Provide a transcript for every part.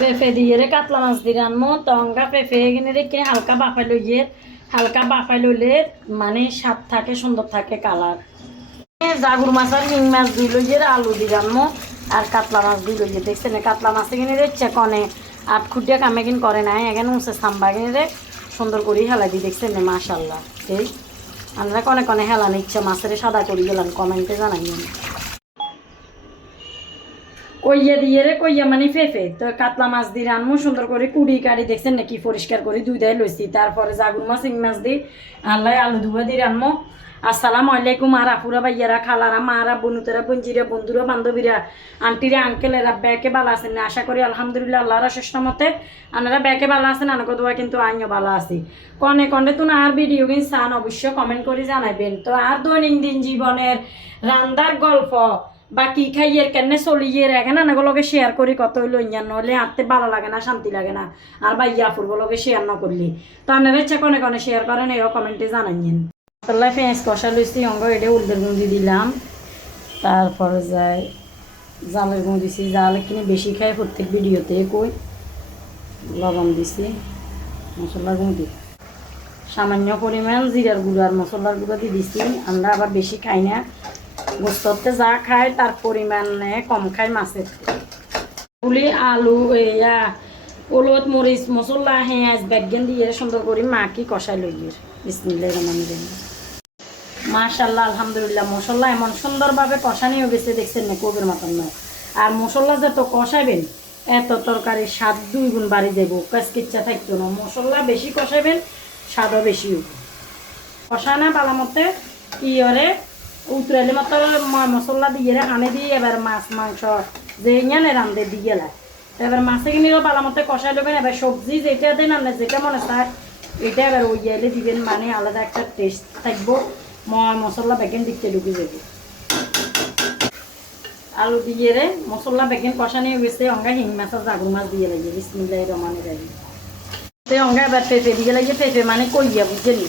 পেঁপে দিয়ে রে কাতলা মাছ দিয়ে রানমো টঙ্গা পেঁপে এখানে রেখে হালকা বাফাই লইলে মানে স্বাদ থাকে, সুন্দর থাকে কালার। জাগুর মাছ আর শিং মাছ দুই লইয়ে আলু দিয়ে রানমো আর কাতলা মাছ দুই লইয়ে। দেখছেন কাতলা মাছ এখানে রেচ্ছে কনে আট খুঁটিয়া কামে কিন করে নাই, এখানে উঁচে সাম্বা কিনে রে সুন্দর করে হেলা দিয়ে। দেখছেন মাশাল্লাহ। এই আমরা কনে কনে হেলা নিচ্ছে মাছের সাদা করে গেলাম, কমেন্টে জানাইনি। কইয়া দিয়ে রে কইয়া মানে ফেফে তো কাতলা মাছ দিয়ে রানমু সুন্দর করে কুড়ি কাড়ি। দেখছেন নাকি পরিষ্কার করে দুই দেয় লইছি। তারপরে জাগুর মাছ শিং মাছ দিই আল্লাহ আলু ধুয়া দিয়ে রানমু। আসসালামু আলাইকুম আর আপুরা ভাইয়ারা খালারা মারা বনুতেরা বঞ্জিরা বন্ধুরা বান্ধবীরা আন্টিরা আঙ্কেলেরা ব্যাকে ভালো আছেন না? আশা করি আলহামদুলিল্লাহ আল্লাহর শেষ মতে আপনারা ব্যাকে ভালো আছেন। আনকো দোয়া কিন্তু আইনও ভালো আছি। কনে কনে তো না আর ভিডিও কিন্তু চান অবশ্যই কমেন্ট করে জানাবেন। তো আর দৈনন্দিন জীবনের রান্দার গল্প বা কি খাইয়ের কেনে চলিয়ে এখানে নাগুলোকে শেয়ার করি কত হইলো ইঞ্জান, নইলে হাঁটতে ভালো লাগে না, শান্তি লাগে না। আর বা ইয়াফুরগুলোকে শেয়ার না করলি তো আপনারা ইচ্ছা কনে কনে শেয়ার করেন, এও কমেন্টে জানাইন। মশলা পেঁয়াজ কষা লইছি অঙ্গ এটা উলদের গুঁড়ি দিলাম। তারপরে যাই জালের গুঁড়ি দিছি, জাল কিনে বেশি খাই প্রত্যেক ভিডিওতে কই। লবণ দিছি, মশলার গুঁড়ি সামান্য পরিমাণ জিরার গুঁড়ো আর মশলার গুঁড়ো দিয়ে দিছি। আমরা আবার বেশি খাই না, গোস্ততে যা খায় তার পরিমাণে কম খাই মাছের। পুলি আলু এয়া হলুদ মরিচ মশলা পেঁয়াজ বেগেন দিয়ে সুন্দর করে মাখি কষাই লইয়ে বিসমিল্লাহির রহমানির রহিম। মাশাআল্লাহ আলহামদুলিল্লাহ মশলা এমন সুন্দরভাবে কষানিও গেছে, দেখছেন না কবির মতন নয়। আর মশলা যত কষাইবেন এত তরকারির স্বাদ দুই গুণ বাড়ি দেবো, কাজকিচ্ছা থাকতো না। মশলা বেশি কষাইবেন স্বাদও বেশি কষায় না বালা মতে কি ওরে উতরাইলে মাত্র মশলা দিয়ে হানে দিয়ে এবার মাছ মাংস যে ইঞ্জানে রান্ধে দিয়ে গেলা। এবার মাছে কিনেও বালা মতে কষাই দেবেন। এবার সবজি যেটা দেন আপনার যেটা মনে চায় এটা এবার ওই জাইলে দিবেন, মানে আলাদা একটা টেস্ট থাকবো। মশলা বেগেন দিকতে ঢুকে যাবে। আলু দিয়ে রে মশলা বেগেন কষানি গেছে, অঙ্গা হিং মাছ আর জাগুর মাছ দিয়ে লাগে বিসমিল্লাহির রহমানির রহিম। অঙ্গা এবার পেঁপে দিয়ে লাগে, পেঁপে মানে কইয়া বুঝছেন।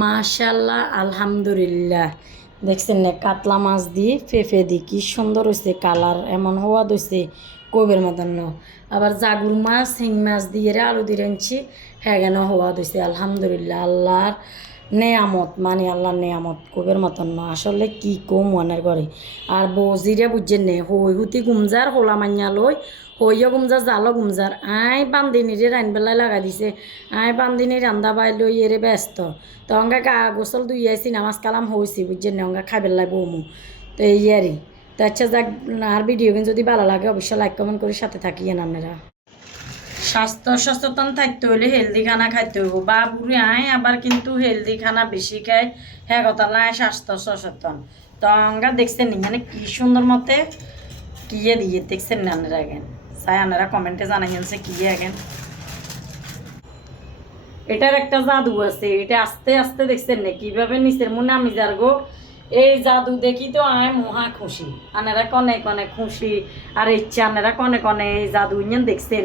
মাশাআল্লাহ আলহামদুলিল্লাহ দেখছেন না কাতলা মাছ দিয়ে পেঁপে দিয়ে কি সুন্দর হয়েছে, কালার এমন হওয়া দইছে কবের মতন। আবার জাগুর মাছ শিং মাছ দিয়ে আলু দিয়ে রাঁধছি, হ্যাঁ কেন হওয়া দইছে আলহামদুলিল্লাহ। আল্লাহর নেয়ামত, মানে আল্লাহর নেয়ামত কবের মতন না। আসলে কি কম মনের করে। আর বজিরে বুঝছেন নে হই হুতি গুমজার হোলা মাইয়া লই হইও গুমজার জালো গুমজার আই বান্দিনীরে রাইনবেলায় লাগা দিছে। আই বান্দিনী রান্দা বাই লই এরে ব্যস্ত। তো অঙ্গা গা গোসল দুই আইসি নামাজ কালাম হয়েছি বুঝছেন না, অঙ্গা খাইবেলাই বমু। তো এই আরই তো আচ্ছা যাক, আর ভিডিও কিন্তু যদি ভালো লাগে অবশ্যই লাইক কমেন্ট করে সাথে থাকিয়েন আপনারা। স্বাস্থ্য সচেতন থাকতে হলে হেলদি খানা খাইতে হইব। বা বুড়ি আবার কিন্তু হেলদি খানা বেশি খায়, হ্যাঁ কথা নাই স্বাস্থ্য সচেতন। তো অঙ্গা দেখছেন নি মানে কি সুন্দর মতে কিয়ে দিয়ে দেখছেন না আপনারা আগেন, চাই আপনারা কমেন্টে জানাইছেন সে কিয়ে আগেন। এটার একটা জাদু আছে, এটা আস্তে আস্তে দেখছেন না কিভাবে নিচের মনে আমি যার গো এই জাদু দেখি তো আমি মহা খুশি। আনারা কনে কনে খুশি আর ইচ্ছা আনারা কনে কনে এই জাদু ইঞ্জান দেখছেন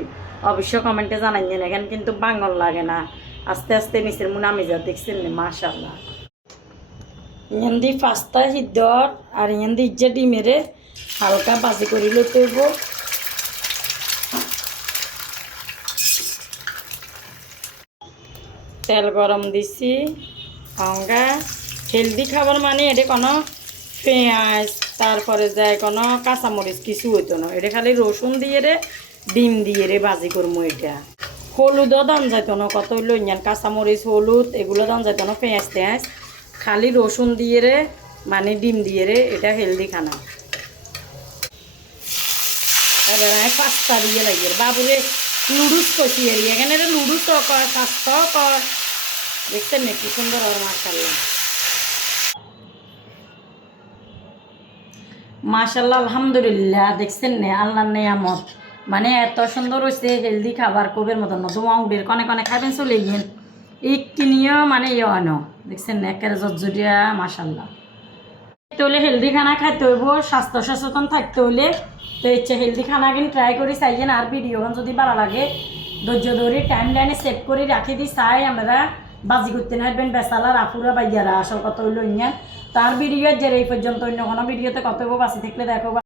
অবশ্য কমেন্টে জানাইছেন। এখানে কিন্তু বাঙল লাগে না, আস্তে আস্তে নিচের মনে আমি যা দেখছেন না মাশাআল্লাহ। ইয়ান দি পাস্তা সিদ্ধর আর ইয়ান দি ইজ্জা ডিমেরে হালকা বাজি করে লইতে হইব। তেল গরম দিছি। অঙ্গা হেলদি খাবার মানে এটা কোনো পেঁয়াজ তারপরে যায় কোনো কাঁচামরিচ কিছু হইতো না, এটা খালি রসুন দিয়ে রে ডিম দিয়ে রে বাজি করবো। এটা হলুদও দাম যাইতো না, কত হইলো ইঞ্জান কাঁচামরিচ হলুদ এগুলো দাম যাইতো না, পেঁয়াজ টেঁয়াজ খালি রসুন দিয়ে রে মানে ডিম দিয়ে রে এটা হেলদি খানা। এবার পাস্তা দিয়ে লাগে বাবুরে লুডুস কষি আর এখানে লুডুসও কর পাস্তাও কর, দেখছেন না কি সুন্দর আর মাশাআল্লাহ। মাশাআল্লাহ আলহামদুলিল্লাহ দেখছেন না আল্লাহর নেয়ামত, মানে এত সুন্দর হয়েছে হেলদি খাবার কবের মতন না। তোমা উডের কনে কনে খাবেন চলে গিয়েন এই কিনিও মানে ইয়ে আন দেখছেন না একেবারে জজরিয়া মাশাআল্লাহ। হলে হেলদি খানা খাইতে হইব, স্বাস্থ্য সচেতন থাকতে হলে তো ইচ্ছে হেলদি খানা কিন্তু ট্রাই করে চাইয়েন। আর ভিডিও যদি ভালো লাগে ধৈর্য ধরে টাইম লাইনে সেভ করে রাখি দিই, চাই আমরা বাজি করতে নাইবেন বেসালার আপুরা বাইয়ারা আসল কত হইল ইঞ্জান। তার ভিডিও যে এই পর্যন্ত অন্য কোনো ভিডিওতে কত বাঁচি থাকলে দেখো।